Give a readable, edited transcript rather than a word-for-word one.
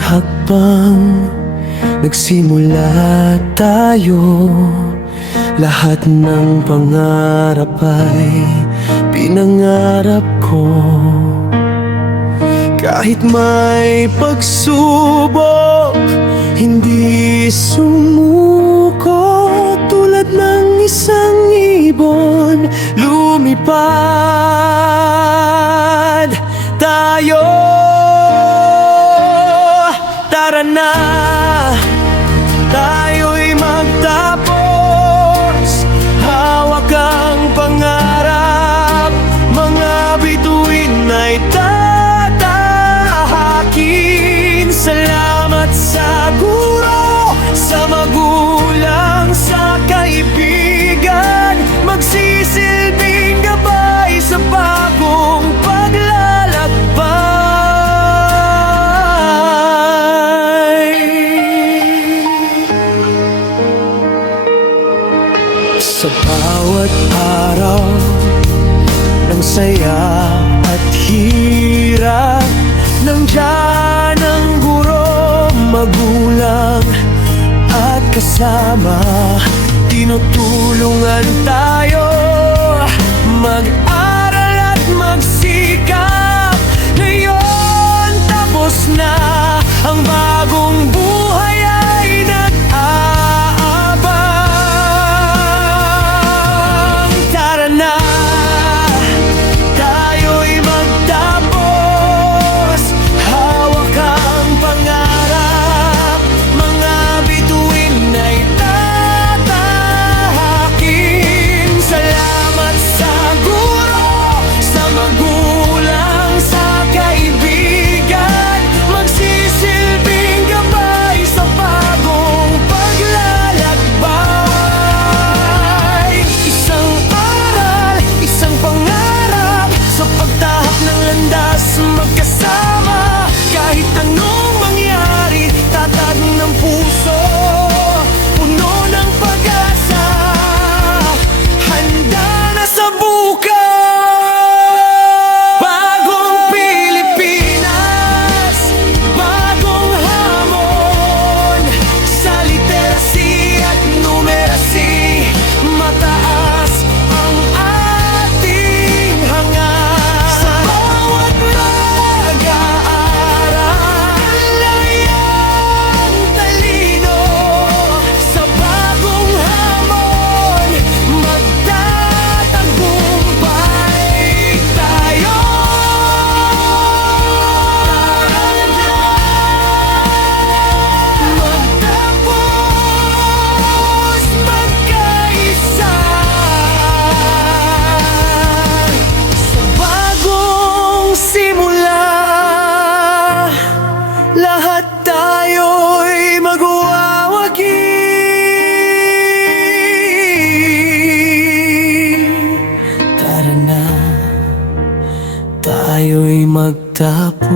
hakbang, nagsimula tayo. Lahat ng pangarap ay pinangarap ko. Kahit may pagsubok, hindi sumuko. Tulad ng isang ibon, lumipad tayo. Tara na, tayo'y magtapos. Hawak ang pangarap, mga bituin ay tatahakin. Salamat sa guro, sa magulang, sa kaibigan, magsisilbing gabay sa bagong paglalakbay. Sa bawat araw ng saya at hirap, nandiyan ang guro, magulang at kasama. Tinutulungan tayo mag-aral at magsikap. Ngayon tapos na, ang bagong buhay ay nag-aabang. Tara na, tayo'y magtapos. Hawak ang pangarap, mga bituin ay tatahakin. Salamat sa guro, sa magulang, sa kaibigan, magsisilbing gabay sa bagong paglalakbay. Isang aral, isang pangarap, sa pagtahak ng landas magkasama. Kahit anong mangyari, tatag ng puso, puno ng pag-asa, handa na sa bukas. Bagong Pilipinas, bagong hamon, sa literacy at numeracy, mataas ang ating hangat. Sa bawat mag-aaral, layang talino, sa bagong hamon, magtatagumpay tayo. Magtapos magkaisa, sa bagong simula, lahat tayo'y magwawagi. Tara na, tayo'y magtapos.